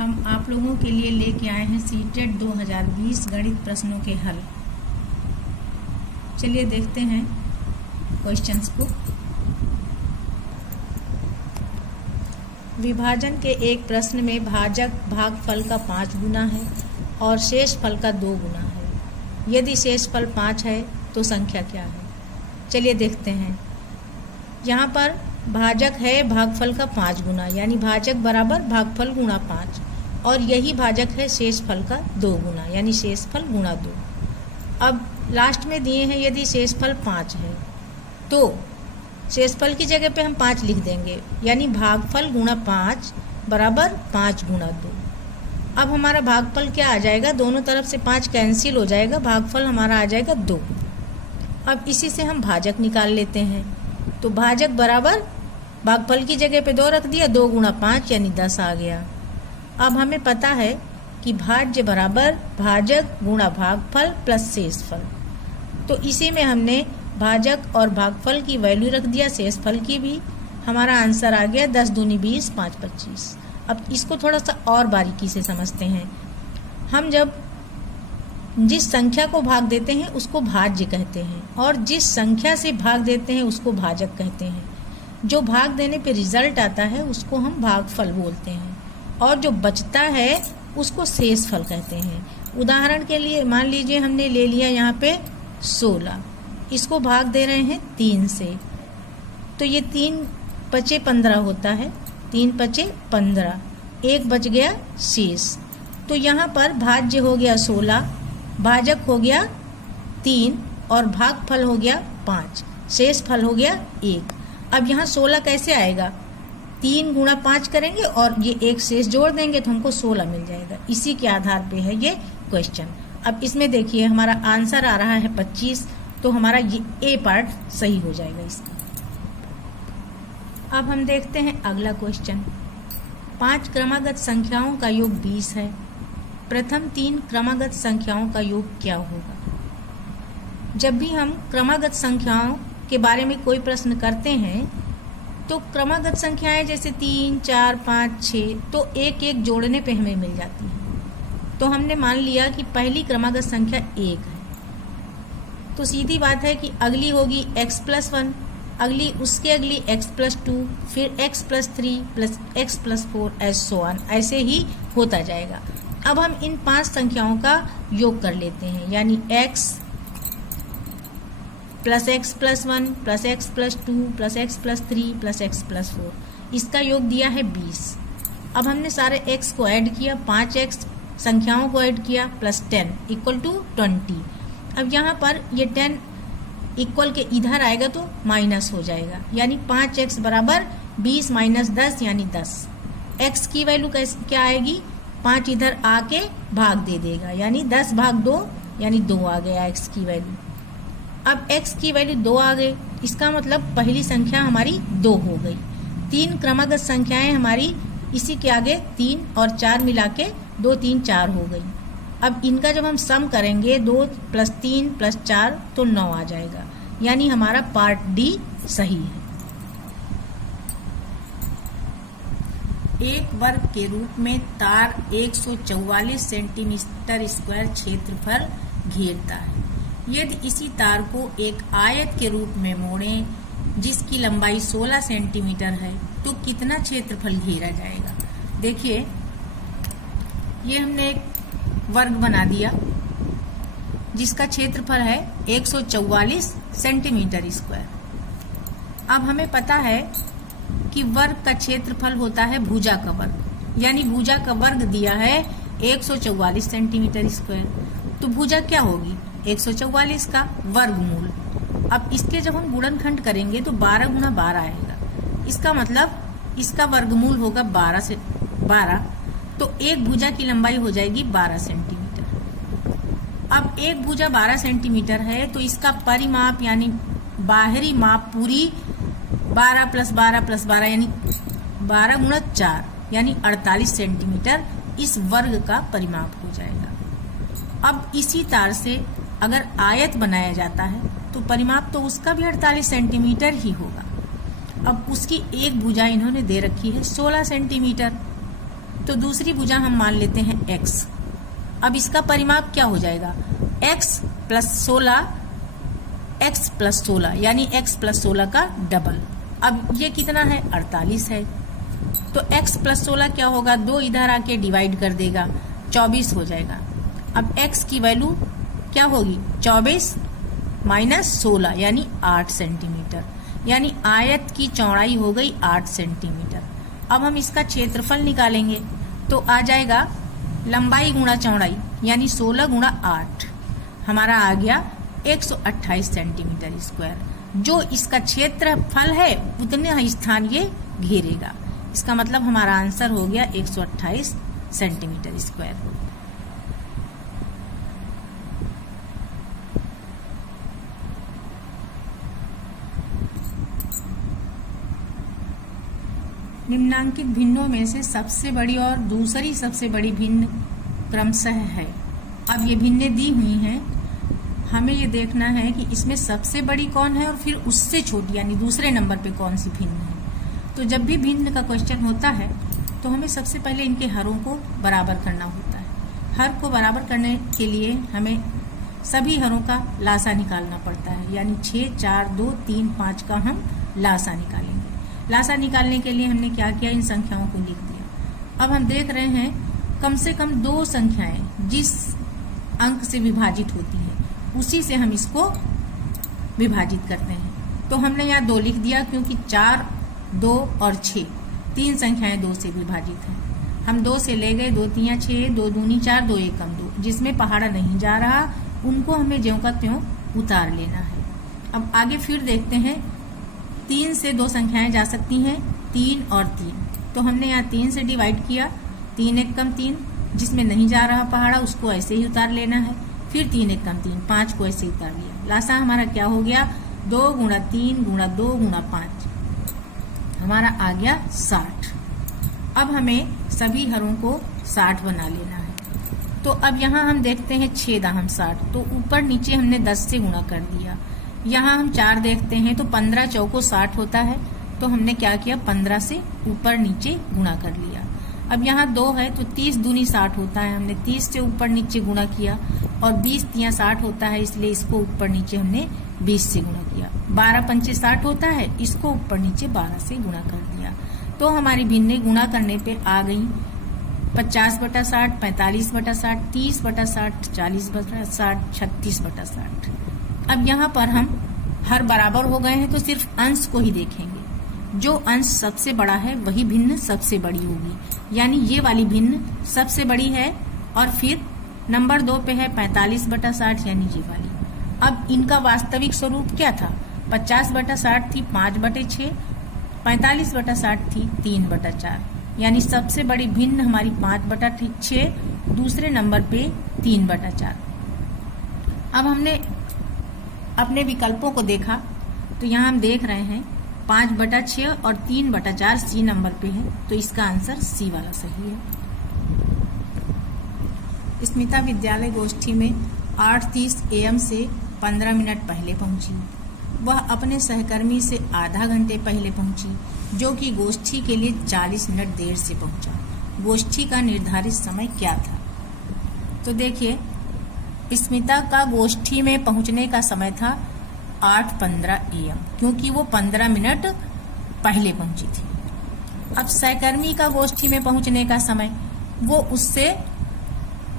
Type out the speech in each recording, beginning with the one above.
हम आप लोगों के लिए लेके आए हैं सीटेट 2020 गणित प्रश्नों के हल। चलिए देखते हैं क्वेश्चंस को। विभाजन के एक प्रश्न में भाजक भागफल का 5 गुना है और शेषफल का 2 गुना है। यदि शेषफल 5 है तो संख्या क्या है? चलिए देखते हैं। यहाँ पर भाजक है भागफल का 5 गुना, यानी भाजक बराबर भागफल गुणा 5, और यही भाजक है शेषफल का 2 गुना, यानी शेषफल गुणा 2। अब लास्ट में दिए हैं यदि शेषफल 5 है तो शेषफल की जगह पे हम 5 लिख देंगे, यानी भागफल गुणा 5 बराबर 5 गुणा 2। अब हमारा भागफल क्या आ जाएगा? दोनों तरफ से 5 कैंसिल हो जाएगा, भागफल हमारा आ जाएगा 2। अब इसी से हम भाजक निकाल लेते हैं। तो भाजक बराबर भागफल की जगह पे 2 रख दिया, 2 गुणा 5 यानी 10 आ गया। अब हमें पता है कि भाज्य बराबर भाजक गुणा भागफल प्लस शेषफल। तो इसी में हमने भाजक और भागफल की वैल्यू रख दिया, शेषफल की भी। हमारा आंसर आ गया 10 दूनी 20, 5 25। अब इसको थोड़ा सा और बारीकी से समझते हैं। हम जब जिस संख्या को भाग देते हैं उसको भाज्य कहते हैं, और जिस संख्या से भाग देते हैं उसको भाजक कहते हैं। जो भाग देने पे रिजल्ट आता है उसको हम भागफल बोलते हैं, और जो बचता है उसको शेषफल कहते हैं। उदाहरण के लिए मान लीजिए हमने ले लिया यहाँ पे 16, इसको भाग दे रहे हैं 3 से, तो ये 3 पचे 15 होता है, 3 पचे 15, 1 बच गया शेष। तो यहाँ पर भाज्य हो गया 16, भाजक हो गया 3 और भागफल हो गया 5, शेषफल हो गया 1। अब यहाँ 16 कैसे आएगा? 3 गुणा 5 करेंगे और ये 1 शेष जोड़ देंगे तो हमको 16 मिल जाएगा। इसी के आधार पे है ये क्वेश्चन। अब इसमें देखिए हमारा आंसर आ रहा है 25, तो हमारा ये ए पार्ट सही हो जाएगा इसका। अब हम देखते हैं अगला क्वेश्चन। 5 क्रमागत संख्याओं का योग 20 है। प्रथम 3 क्रमागत संख्याओं का योग क्या होगा? जब भी हम क्रमागत संख्याओं के बारे में कोई प्रश्न करते हैं तो क्रमागत संख्याएं जैसे 3, 4, 5, 6 तो एक एक जोड़ने पे हमें मिल जाती है। तो हमने मान लिया कि पहली क्रमागत संख्या 1 है, तो सीधी बात है कि अगली होगी x+1, अगली उसके अगली x+2, फिर x+3 प्लस x+4 ऐसे ही होता जाएगा। अब हम इन 5 संख्याओं का योग कर लेते हैं, यानी x plus x+1 plus x+2 plus x+3 plus x+4, इसका योग दिया है 20। अब हमने सारे x को ऐड किया, 5x संख्याओं को ऐड किया प्लस 10 इक्वल टू 20। अब यहाँ पर ये 10 इक्वल के इधर आएगा तो माइनस हो जाएगा, यानी 5x बराबर 20 माइनस 10 यानी 10। x की वैल्यू क्या आएगी? 5 इधर आके भाग दे देगा, यानी 10 भाग 2 यानी 2 आ गया x की वैल्यू। अब x की वैल्यू 2 आ गई, इसका मतलब पहली संख्या हमारी 2 हो गई। 3 क्रमागत संख्याएं हमारी इसी के आगे 3 और 4 मिला के 2, 3, 4 हो गई। अब इनका जब हम सम करेंगे 2 प्लस 3 प्लस 4 तो 9 आ जाएगा, यानी हमारा पार्ट डी सही है। एक वर्ग के रूप में तार 144 सेंटीमीटर स्क्वायर क्षेत्रफल घेरता है। यदि इसी तार को एक आयत के रूप में मोड़ें जिसकी लंबाई 16 सेंटीमीटर है तो कितना क्षेत्रफल घेरा जाएगा? देखिए ये हमने एक वर्ग बना दिया जिसका क्षेत्रफल है 144 सेंटीमीटर स्क्वायर। अब हमें पता है कि वर्ग का क्षेत्रफल होता है भुजा का वर्ग, यानी भुजा का वर्ग दिया है 144 सेंटीमीटर स्क्वायर। तो भुजा क्या होगी? 144 का वर्गमूल। अब इसके जब हम गुणनखंड करेंगे तो 12 गुणा 12 आएगा, इसका मतलब इसका वर्गमूल होगा 12, तो एक भुजा की लंबाई हो जाएगी 12 सेंटीमीटर। अब एक भुजा 12 सेंटीमीटर है तो इसका परिमाप यानी बाहरी माप पूरी 12 प्लस 12 प्लस 12 यानी 12 गुणा 4 यानी 48 सेंटीमीटर इस वर्ग का परिमाप हो जाएगा। अब इसी तार से अगर आयत बनाया जाता है तो परिमाप तो उसका भी 48 सेंटीमीटर ही होगा। अब उसकी एक भुजा इन्होंने दे रखी है 16 सेंटीमीटर, तो दूसरी भुजा हम मान लेते हैं x। अब इसका परिमाप क्या हो जाएगा, x प्लस 16 यानी x प्लस 16 का डबल। अब ये कितना है, 48 है। तो x प्लस 16 क्या होगा, 2 इधर आके डिवाइड कर देगा, 24 हो जाएगा। अब x की वैल्यू क्या होगी, 24 माइनस 16 यानी 8 सेंटीमीटर, यानी आयत की चौड़ाई हो गई 8 सेंटीमीटर। अब हम इसका क्षेत्रफल निकालेंगे तो आ जाएगा लंबाई गुणा चौड़ाई यानी 16 गुणा 8, हमारा आ गया 128 सेंटीमीटर स्क्वायर। जो इसका क्षेत्रफल है उतने स्थान ये घेरेगा। इसका मतलब हमारा आंसर हो गया 128 सेंटीमीटर स्क्वायर। निम्नांकित भिन्नों में से सबसे बड़ी और दूसरी सबसे बड़ी भिन्न क्रमशः है। अब ये भिन्नें दी हुई हैं, हमें ये देखना है कि इसमें सबसे बड़ी कौन है और फिर उससे छोटी यानी दूसरे नंबर पे कौन सी भिन्न है। तो जब भी भिन्न का क्वेश्चन होता है तो हमें सबसे पहले इनके हरों को बराबर करना होता है। हर को बराबर करने के लिए हमें सभी हरों का लासा निकालना पड़ता है, यानी 6, 4, 2, 3, 5 का हम लासा निकालेंगे। लासा निकालने के लिए हमने क्या किया, इन संख्याओं को लिख दिया। अब हम देख रहे हैं कम से कम 2 संख्याएं जिस अंक से विभाजित होती है उसी से हम इसको विभाजित करते हैं। तो हमने यहाँ 2 लिख दिया क्योंकि 4, 2 और 6 3 संख्याएं 2 से विभाजित हैं। हम 2 से ले गए, 2 3 6, 2 दूनी 4, 2 1 2। जिसमें पहाड़ा नहीं जा रहा उनको हमें ज्यों का त्यों उतार लेना है। अब आगे फिर देखते हैं, 3 से 2 संख्याएं जा सकती हैं, 3 और 3। तो हमने यहाँ 3 से डिवाइड किया, 3 1 कम 3, जिसमें नहीं जा रहा पहाड़ा उसको ऐसे ही उतार लेना है। फिर 3 1 कम 3, 5 को ऐसे उतार लिया। लासा हमारा क्या हो गया, 2 गुणा 3 गुणा 2 गुणा 5, हमारा आ गया 60। अब हमें सभी हरों को 60 बना लेना है। तो अब यहाँ हम देखते हैं 6 दाहम 60, तो ऊपर नीचे हमने 10 से गुणा कर दिया। यहाँ हम 4 देखते हैं तो 15 चौको 60 होता है, तो हमने क्या किया, 15 से ऊपर नीचे गुणा कर लिया। अब यहाँ 2 है तो 30 दूनी 60 होता है, हमने 30 से ऊपर नीचे गुणा किया। और 20 तियां 60 होता है, इसलिए इसको ऊपर नीचे हमने 20 से गुणा किया। 12 पंचे 60 होता है, इसको ऊपर नीचे 12 से गुणा कर दिया। तो हमारी भिन्नें गुणा करने पे आ गई 50/60, 45/60, 30/60, 40/60, 36/60। अब यहाँ पर हम हर बराबर हो गए हैं तो सिर्फ अंश को ही देखेंगे। जो अंश सबसे बड़ा है वही भिन्न सबसे बड़ी होगी, यानी ये वाली भिन्न सबसे बड़ी है। और फिर नंबर 2 पे है 45/60 यानी ये वाली। अब इनका वास्तविक स्वरूप क्या था, 50/60 थी 5/6, 45/60 थी 3/4, यानी सबसे बड़ी भिन्न हमारी 5/6, दूसरे नंबर पे 3/4। अब हमने अपने विकल्पों को देखा तो यहाँ हम देख रहे हैं 5/6 और 3/4 सी नंबर पे है, तो इसका आंसर सी वाला सही है। स्मिता विद्यालय गोष्ठी में 8:30 AM से 15 मिनट पहले पहुंची। वह अपने सहकर्मी से आधा घंटे पहले पहुंची, जो कि गोष्ठी के लिए 40 मिनट देर से पहुंचा। गोष्ठी का निर्धारित समय क्या था? तो देखिए, स्मिता का गोष्ठी में पहुंचने का समय था 8:15 AM, क्योंकि वो 15 मिनट पहले पहुंची थी। अब सहकर्मी का गोष्ठी में पहुंचने का समय वो उससे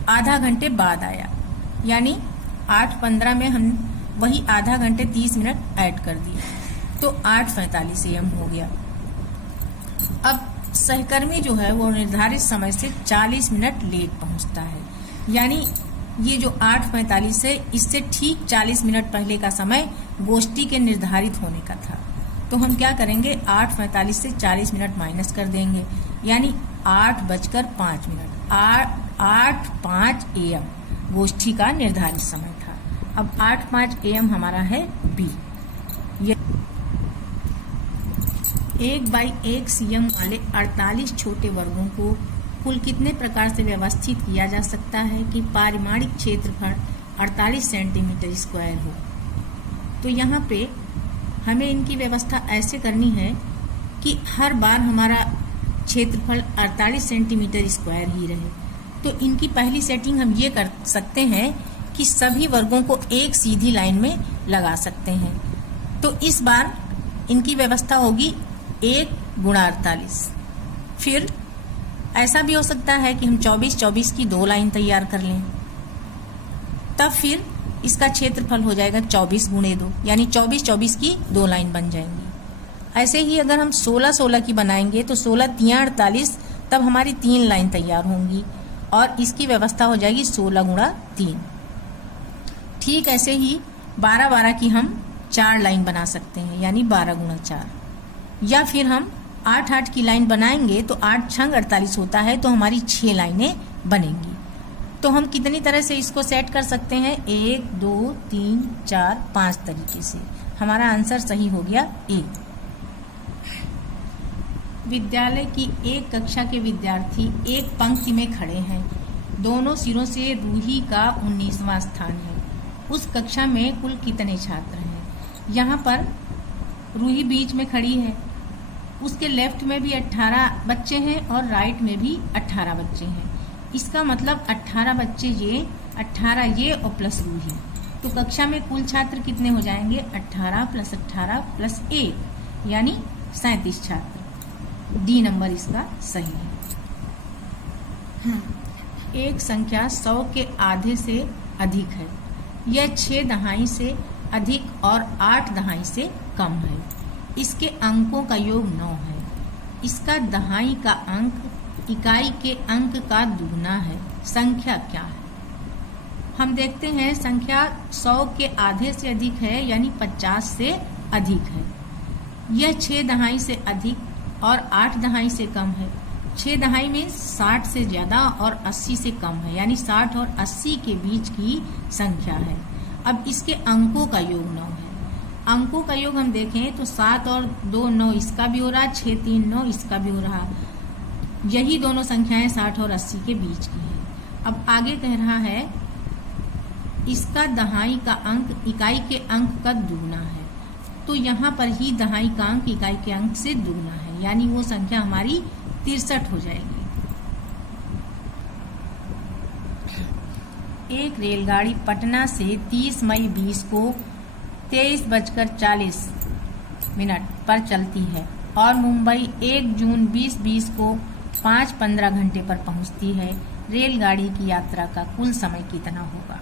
आधा घंटे बाद आया, यानी 8:15 में हम वही आधा घंटे 30 मिनट ऐड कर दिए, तो 8:45 AM हो गया। अब सहकर्मी जो है वो निर्धारित समय से 40 मिनट लेट पहुंचता है, यानी ये जो 8:45 है इससे ठीक 40 मिनट पहले का समय गोष्ठी के निर्धारित होने का था। तो हम क्या करेंगे, 8:45 से 40 मिनट माइनस कर देंगे, यानी 8:05 8:05 AM गोष्ठी का निर्धारित समय था। अब 8:05 AM हमारा है बी। 1/1 cm वाले 48 छोटे वर्गों को कुल कितने प्रकार से व्यवस्थित किया जा सकता है कि पारिमाणिक क्षेत्रफल 48 सेंटीमीटर स्क्वायर हो? तो यहाँ पे हमें इनकी व्यवस्था ऐसे करनी है कि हर बार हमारा क्षेत्रफल 48 सेंटीमीटर स्क्वायर ही रहे। तो इनकी पहली सेटिंग हम ये कर सकते हैं कि सभी वर्गों को एक सीधी लाइन में लगा सकते हैं। तो इस बार इनकी व्यवस्था होगी 1 गुणा 48। फिर ऐसा भी हो सकता है कि हम 24-24 की 2 लाइन तैयार कर लें, तब फिर इसका क्षेत्रफल हो जाएगा 24 गुणे 2, यानी 24-24 की 2 लाइन बन जाएंगी। ऐसे ही अगर हम 16-16 की बनाएंगे तो 16×3 = 48, तब हमारी 3 लाइन तैयार होंगी और इसकी व्यवस्था हो जाएगी 16 गुणा 3। ठीक ऐसे ही 12-12 की हम 4 लाइन बना सकते हैं, यानी 12 गुणा 4। या फिर हम 8-8 की लाइन बनाएंगे तो 8×6 = 48 होता है, तो हमारी 6 लाइनें बनेंगी। तो हम कितनी तरह से इसको सेट कर सकते हैं? 1, 2, 3, 4, 5 तरीके से। हमारा आंसर सही हो गया ए। विद्यालय की एक कक्षा के विद्यार्थी एक पंक्ति में खड़े हैं। दोनों सिरों से रूही का 19वां स्थान है। उस कक्षा में कुल कितने छात्र हैं? यहाँ पर रूही बीच में खड़ी है, उसके लेफ्ट में भी 18 बच्चे हैं और राइट में भी 18 बच्चे हैं। इसका मतलब 18 बच्चे ये, 18 ये और प्लस रूही। तो कक्षा में कुल छात्र कितने हो जाएंगे? 18 + 18 + 1, यानी 37 छात्र। डी नंबर इसका सही है। एक संख्या 100 के आधे से अधिक है। यह 6 दहाई से अधिक और 8 दहाई से कम है। इसके अंकों का योग 9 है। इसका दहाई का अंक इकाई के अंक का दुगना है। संख्या क्या है? हम देखते हैं संख्या 100 के आधे से अधिक है, यानी 50 से अधिक है। यह 6 दहाई से अधिक और 8 दहाई से कम है। 6 दहाई में 60 से ज्यादा और 80 से कम है, यानी 60 और 80 के बीच की संख्या है। अब इसके अंकों का योग 9 है। अंकों का योग हम देखें तो 7 और 2 9, इसका भी हो रहा, 6 3 9 इसका भी हो रहा। यही दोनों संख्याएं 60 और 80 के बीच की है। अब आगे कह रहा है इसका दहाई का अंक इकाई के अंक का दुगना है। तो यहाँ पर ही दहाई का अंक इकाई के अंक से दुगना है, यानी वो संख्या हमारी 63 हो जाएगी। एक रेलगाड़ी पटना से 30 मई 20 को 23:40 पर चलती है और मुंबई 1 जून 2020 को 5:15 घंटे पर पहुंचती है। रेलगाड़ी की यात्रा का कुल समय कितना होगा?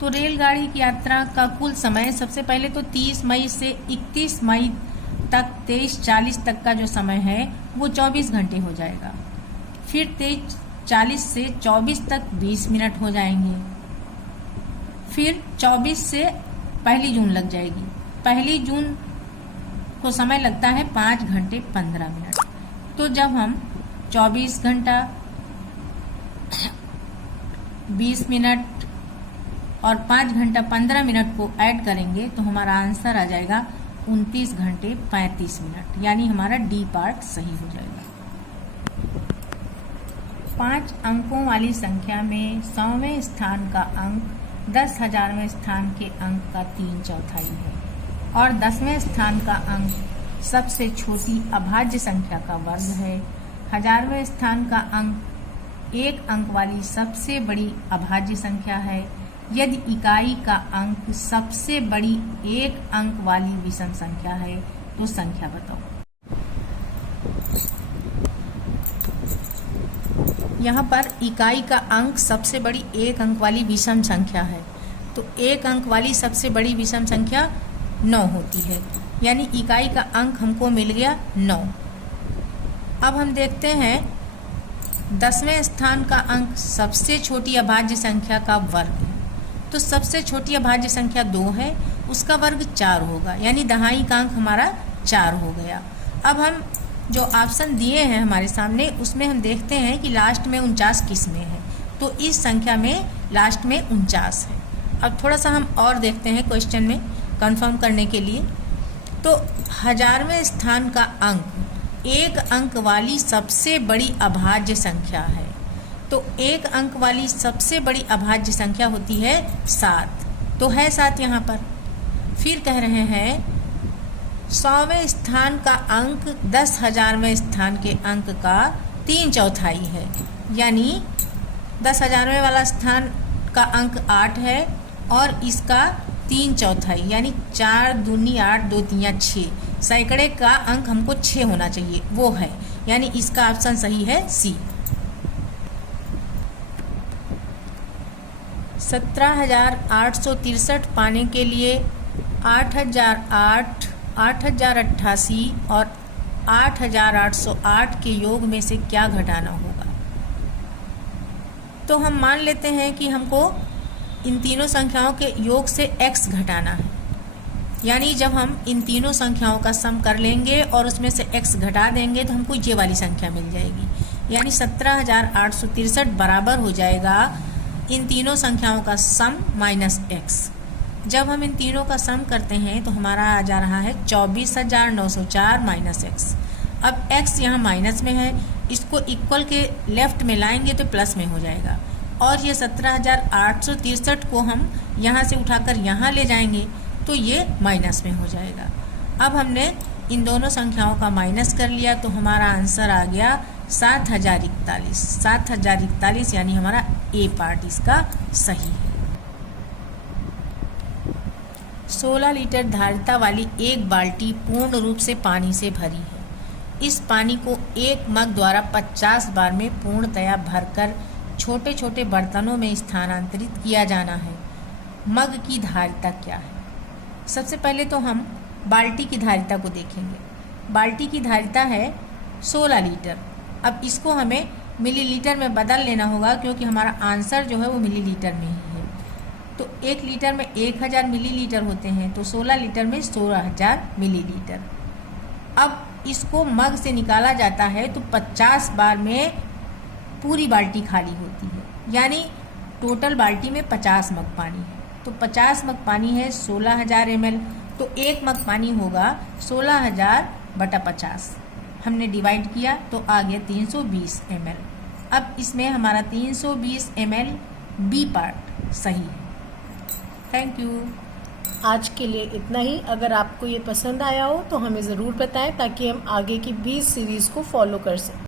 तो रेलगाड़ी की यात्रा का कुल समय सबसे पहले तो 30 मई से 31 मई तक 23:40 तक का जो समय है वो 24 घंटे हो जाएगा। फिर 23:40 से 24 तक 20 मिनट हो जाएंगे। फिर 24 से 1 जून लग जाएगी। 1 जून को समय लगता है 5 घंटे 15 मिनट। तो जब हम 24 घंटा 20 मिनट और 5 घंटा 15 मिनट को ऐड करेंगे तो हमारा आंसर आ जाएगा 29 घंटे 35 मिनट, यानी हमारा डी पार्ट सही हो जाएगा। 5 अंकों वाली संख्या में 100वें स्थान का अंक 10,000वें स्थान के अंक का 3/4 है और 10वें स्थान का अंक सबसे छोटी अभाज्य संख्या का वर्ग है। 1000वें स्थान का अंक 1 अंक वाली सबसे बड़ी अभाज्य संख्या है। यदि इकाई का अंक सबसे बड़ी 1 अंक वाली विषम संख्या है तो संख्या बताओ। यहाँ पर इकाई का अंक सबसे बड़ी 1 अंक वाली विषम संख्या है, तो 1 अंक वाली सबसे बड़ी विषम संख्या 9 होती है, यानी इकाई का अंक हमको मिल गया 9। अब हम देखते हैं 10वें स्थान का अंक सबसे छोटी अभाज्य संख्या का वर्ग है। तो सबसे छोटी अभाज्य संख्या 2 है, उसका वर्ग 4 होगा, यानी दहाई का अंक हमारा 4 हो गया। अब हम जो ऑप्शन दिए हैं हमारे सामने उसमें हम देखते हैं कि लास्ट में 49 किस में है, तो इस संख्या में लास्ट में 49 है। अब थोड़ा सा हम और देखते हैं क्वेश्चन में कंफर्म करने के लिए। तो 1000वें स्थान का अंक 1 अंक वाली सबसे बड़ी अभाज्य संख्या है, तो 1 अंक वाली सबसे बड़ी अभाज्य संख्या होती है 7, तो है 7 यहाँ पर। फिर कह रहे हैं 100वें स्थान का अंक 10,000वें स्थान के अंक का 3/4 है, यानी 10,000वें वाला स्थान का अंक 8 है और इसका 3/4 यानी 4 दूनी 8 2 3 6। सैकड़े का अंक हमको 6 होना चाहिए, वो है, यानी इसका ऑप्शन सही है सी। 17,863 पाने के लिए 8,008, 8,088 और 8,808 के योग में से क्या घटाना होगा। तो हम मान लेते हैं कि हमको इन तीनों संख्याओं के योग से x घटाना है, यानी जब हम इन तीनों संख्याओं का सम कर लेंगे और उसमें से x घटा देंगे तो हमको ये वाली संख्या मिल जाएगी, यानी 17,863 बराबर हो जाएगा इन तीनों संख्याओं का सम माइनस x। जब हम इन तीनों का सम करते हैं तो हमारा आ जा रहा है 24,904 माइनस x। अब x यहाँ माइनस में है, इसको इक्वल के लेफ्ट में लाएंगे तो प्लस में हो जाएगा, और ये 17,863 को हम यहाँ से उठाकर यहाँ ले जाएंगे तो ये माइनस में हो जाएगा। अब हमने इन दोनों संख्याओं का माइनस कर लिया तो हमारा आंसर आ गया 7,041। 7,041 यानी हमारा ए पार्ट इसका सही है। 16 लीटर धारिता वाली एक बाल्टी पूर्ण रूप से पानी से भरी है। इस पानी को एक मग द्वारा 50 बार में पूर्णतया भरकर छोटे छोटे बर्तनों में स्थानांतरित किया जाना है। मग की धारिता क्या है? सबसे पहले तो हम बाल्टी की धारिता को देखेंगे। बाल्टी की धारिता है 16 लीटर। अब इसको हमें मिलीलीटर में बदल लेना होगा क्योंकि हमारा आंसर जो है वो मिलीलीटर में ही है। तो 1 लीटर में 1000 मिलीलीटर होते हैं, तो 16 लीटर में 16,000 मिलीलीटर। अब इसको मग से निकाला जाता है तो 50 बार में पूरी बाल्टी खाली होती है, यानी टोटल बाल्टी में 50 मग पानी है। तो 50 मग पानी है 16,000 ml, तो एक मग पानी होगा 16,000 बटा 50। हमने डिवाइड किया तो आ गया 320 ml। अब इसमें हमारा 320 ml बी पार्ट सही है। Thank you. आज के लिए इतना ही। अगर आपको ये पसंद आया हो तो हमें ज़रूर बताएं ताकि हम आगे की 20 सीरीज़ को फॉलो कर सकें।